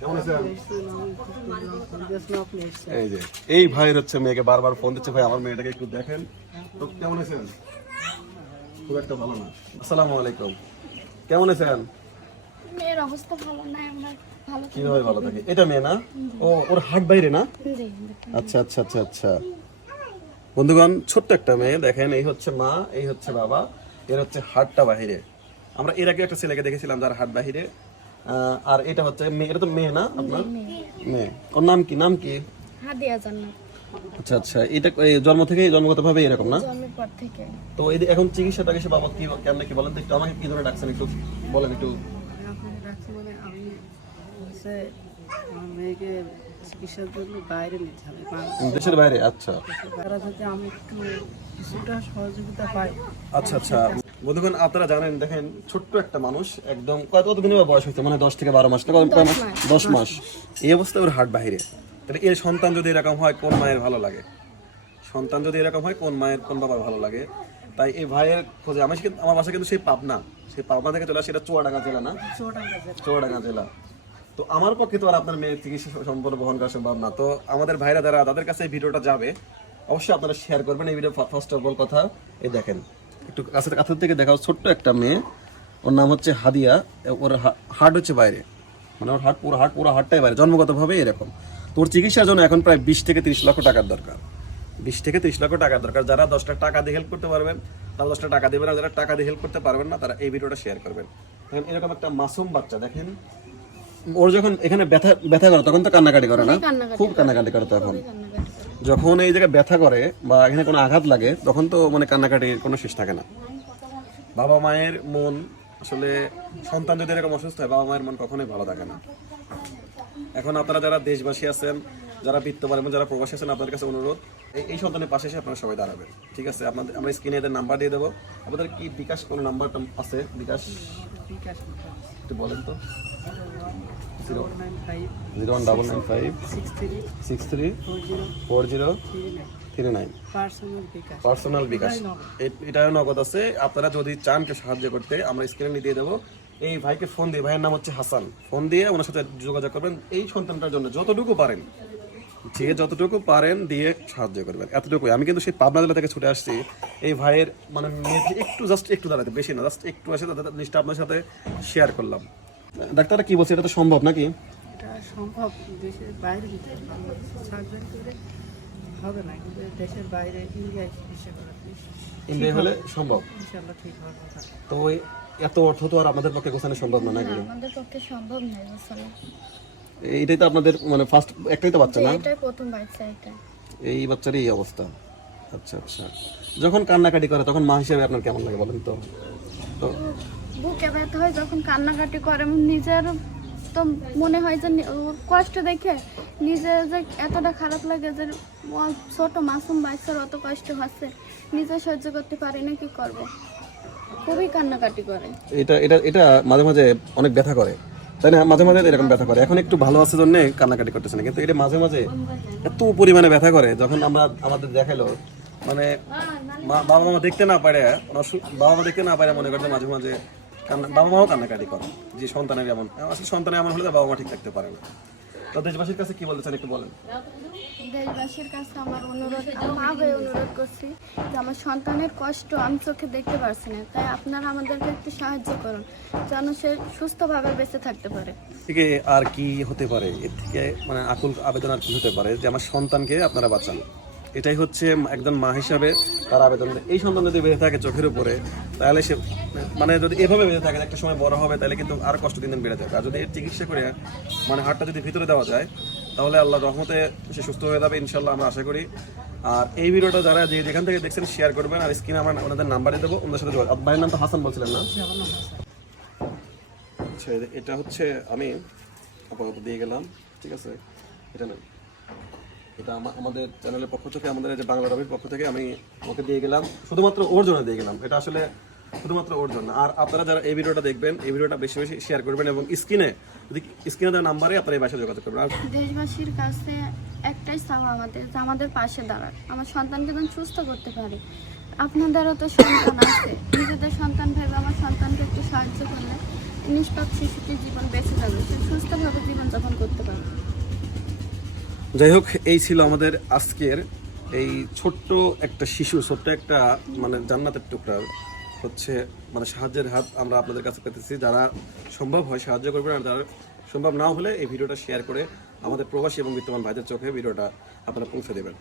কেমন আছেন? এই যে এই ভাইয়ের হচ্ছে মেয়েকে বারবার ফোন দিচ্ছে, ভাই আমার মেয়েটাকে একটু দেখেন তো। কেমন আছেন? খুব একটা ভালো না। আসসালামু আলাইকুম, কেমন আছেন? মেয়ের অবস্থা ভালো না, আমরা ভালো কিভাবে ভালো থাকে? এটা মেয়ে না? ও ওর হাট বাইরে না? জি। আচ্ছা আচ্ছা আচ্ছা আচ্ছা। বন্ধুগণ, ছোট্ট একটা মেয়ে দেখেন, এই হচ্ছে মা, এই হচ্ছে বাবা, এর হচ্ছে হাটটা বাহিরে। আমরা এর আগে একটা ছেলেকে দেখেছিলাম যার হাট বাহিরে। আর এটা হচ্ছে মেয়ে, এটা তো মেয়ে না আপনার? মেয়ে। ওর নাম কি? নাম কি? হাদিয়া জান্নাত। আচ্ছা আচ্ছা। এটা এই জন্ম থেকে জন্মগতভাবে এরকম না? জন্মের পর থেকে। তো এই যে এখন চিকিৎসা টাকিৎসা বাবদ কি কেমন কি বলেন তো একটু, আমাকে কি ধরে ডাকছেন একটু বলেন একটু। আমি হচ্ছে আমার মেয়েকে চিকিৎসার জন্য বাইরে নিতে হবে, দেশের বাইরে? আচ্ছা তারা যদি আমি একটু কিছুটা সহযোগিতা পাই। আচ্ছা আচ্ছা। বন্ধুগণ, আপনারা জানেন, দেখেন ছোট্ট একটা মানুষ, একদম কতদিন বয়স হয়েছে, মানে 10 থেকে 12 মাস না? 10 মাস। এই অবস্থায় ওর হাট বাহিরে। তাহলে এর সন্তান যদি এরকম হয়, কোন মায়ের ভালো লাগে? সন্তান যদি এরকম হয়, কোন মায়ের কোন বাবার ভালো লাগে? তাই এই ভাইয়ের খোঁজে আমার বাসা কিন্তু সেই পাবনা, সেই পাবনা থেকে চলে আসে। এটা চুয়াডাঙ্গা জেলা না? চুয়াডাঙ্গা জেলা। তো আমার পক্ষে তো আর আপনার মেয়ের চিকিৎসা সম্পূর্ণ বহন করা সম্ভব না। তো আমাদের ভাইরা যারা, তাদের কাছে এই ভিডিওটা যাবে, অবশ্যই আপনারা শেয়ার করবেন এই ভিডিও। ফার্স্ট অফ অল কথা, এই দেখেন একটু কাছের থেকে দেখাও, ছোট্ট একটা মেয়ে, ওর নাম হচ্ছে হাদিয়া। ওর হার্ট হচ্ছে বাইরে, মানে ওর পুরো হার্টটাই বাইরে, জন্মগতভাবে এরকম। তো ওর চিকিৎসার জন্য এখন প্রায় 20 থেকে 30 লক্ষ টাকার দরকার। 20 থেকে 30 লক্ষ টাকার দরকার। যারা 10টা টাকা দিয়ে হেল্প করতে পারবেন তারা 10টা টাকা দেবেন, আর যারা টাকা দিয়ে হেল্প করতে পারবেন না তারা এই ভিডিওটা শেয়ার করবেন। দেখেন এরকম একটা মাসুম বাচ্চা, দেখেন ওর যখন এখানে ব্যথা করে তখন তো কান্নাকাটি করে না? খুব কান্নাকাটি করে। তখন যখন এই জায়গায় ব্যথা করে বা এখানে কোনো আঘাত লাগে তখন তো মানে কান্নাকাটির কোনো শেষ থাকে না। বাবা মায়ের মন আসলে, সন্তান যদি এরকম অসুস্থ হয়, বাবা মায়ের মন কখনোই ভালো থাকে না। এখন আপনারা যারা দেশবাসী আছেন, যারা বিত্তবান এবং যারা প্রবাসী আছেন, আপনাদের কাছে অনুরোধ, এই সন্তানের পাশে এসে আপনারা সবাই দাঁড়াবেন, ঠিক আছে? আপনাদের আমরা স্ক্রিনে এদের নাম্বার দিয়ে দেবো। আপনাদের কি বিকাশ কোনো নাম্বারটা আছে? বিকাশ একটু বলেন তো। 01956340339 পার্সোনাল বিকাশ। এটা নগদ আছে। আপনারা যদি চান কেউ সাহায্য করতে, আমরা স্ক্রিনে দিয়ে দেবো। এই ভাইকে ফোন দিয়ে, ভাইয়ের নাম হচ্ছে হাসান, ফোন দিয়ে ওনার সাথে যোগাযোগ করবেন। এই সন্তানটার জন্য যতটুকু পারেন, যতটুকু পারেন দিয়ে সাহায্য করবেন, এতটুকুই। আমি কিন্তু সেই পাবনা জেলা থেকে ছুটে আসছি এই ভাইয়ের মানে মেয়েকে একটু দাঁড়াতে, বেশি না, জাস্ট একটু আসে, তাদের জিনিসটা আপনার সাথে শেয়ার করলাম। ডাক্তাররা কি বলছে, এটা তো সম্ভব নাকি? এটা সম্ভব, দেশের বাইরে নিতে সার্জারি করে হবে না, কিন্তু দেশের বাইরে ইন্ডিয়ায় চিকিৎসা করা ইন্ডিয়া হলে সম্ভব, ইনশাআল্লাহ ঠিক হওয়ার কথা। তো এত অর্থ তো আর আমাদের পক্ষে গোছানো সম্ভব না নাকি? আমাদের পক্ষে সম্ভব নয় আসলে। এইটাই তো আপনাদের মানে ফার্স্ট একটাই তো বাচ্চা না? এটাই প্রথম বাচ্চা এটা। এই বাচ্চারই এই অবস্থা। আচ্ছা আচ্ছা। যখন কান্নাকাটি করে তখন মা হিসেবে আপনার কেমন লাগে বলেন তো? তো বুকে ব্যথা হয় যখন কান্নাকাটি করে, নিজের তো মনে হয় যে ওর কষ্ট দেখে নিজে যে এতটা খারাপ লাগে যে ছোট মাসুম বাচ্চার অত কষ্ট হচ্ছে, নিজে সহ্য করতে পারি না, কি করব, খুবই কান্নাকাটি করে। এটা এটা এটা মাঝে মাঝে অনেক ব্যথা করে, তাই না? মাঝে মাঝে এরকম ব্যথা করে। এখন একটু ভালো আছে জন্য কান্নাকাটি করতেছে না, কিন্তু এটা মাঝে মাঝে এত পরিমাণে ব্যথা করে। যখন আমাদের দেখালো, মানে বাবা মা দেখতে না পারে, মনে করতে মাঝে মাঝে বাবা মাও কান্নাকাটি করে যে সন্তানের এমন। আসলে সন্তানের এমন হলে বাবা মা ঠিক থাকতে পারে না। তো দেশবাসীর কাছে কি বলতে চান একটু বলেন। দেশবাসীর কাছে আমার অনুরোধ, মা হয়ে অনুরোধ করছি যে আমার সন্তানের কষ্ট আমি চোখে দেখতে পারছি না, তাই আপনারা আমাদেরকে একটু সাহায্য করুন যেন সে সুস্থভাবে বেঁচে থাকতে পারে। থেকে আর কি হতে পারে এর থেকে, মানে আকুল আবেদন আর কি হতে পারে যে আমার সন্তানকে আপনারা বাঁচান। এটাই হচ্ছে একজন মা হিসাবে তার আবেদন। এই সন্তান যদি বেঁচে থাকে চোখের উপরে, তাহলে সে মানে যদি এভাবে বেঁচে থাকে একটা সময় বড় হবে, তাহলে কিন্তু আর কষ্ট দিন দিন বেড়ে যাবে। আর যদি এর চিকিৎসা করে মানে হাড়টা যদি ভিতরে দেওয়া যায়, তাহলে আল্লাহর রহমতে সে সুস্থ হয়ে যাবে ইনশাল্লাহ, আমরা আশা করি। আর এই ভিডিওটা যারা যেখান থেকে দেখছেন শেয়ার করবেন, আর স্ক্রিনে আমরা ওনাদের নাম্বারে দেবো, ওনাদের সাথে যোগাযোগ। ভাইয়ের নাম তো হাসান বলছিলেন না? আচ্ছা, এটা হচ্ছে আমি আপাতত দিয়ে গেলাম, ঠিক আছে? এটা না, এটা আমাদের চ্যানেলের পক্ষ থেকে, আমাদের যে বাংলা রবির পক্ষ থেকে আমি ওকে দিয়ে গেলাম, শুধুমাত্র ওর জন্য দিয়ে গেলাম। এটা আসলে শুধুমাত্র ওর জন্য। আর আপনারা যারা এই ভিডিওটা দেখবেন, এই ভিডিওটা বেশি বেশি শেয়ার করবেন, এবং স্ক্রিনে দেওয়া নাম্বারে আপনারা এই বাসায় যোগাযোগ করবেন। আর দেশবাসীর কাছে একটাই চাওয়া আমাদের, যে আমাদের পাশে দাঁড়ান, আমার সন্তানকে যেন সুস্থ করতে পারি। আপনাদেরও তো সন্তান আছে, নিজেদের সন্তান ভেবে আমার সন্তানকে একটু সাহায্য করলে নিষ্পাপ শিশুটির জীবন বেঁচে যাবে, সে সুস্থভাবে জীবনযাপন করতে পারবে। যাই হোক, এই ছিল আমাদের আজকের এই ছোট্ট একটা শিশু, ছোট্ট একটা মানে জান্নাতের টুকরা হচ্ছে মানে সাহায্যের হাত আমরা আপনাদের কাছে পেতেছি। যারা সম্ভব হয় সাহায্য করবেন, আর যারা সম্ভব না হলে এই ভিডিওটা শেয়ার করে আমাদের প্রবাসী এবং বিদ্যমান ভাইদের চোখে ভিডিওটা আপনারা পৌঁছে দেবেন।